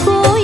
போய்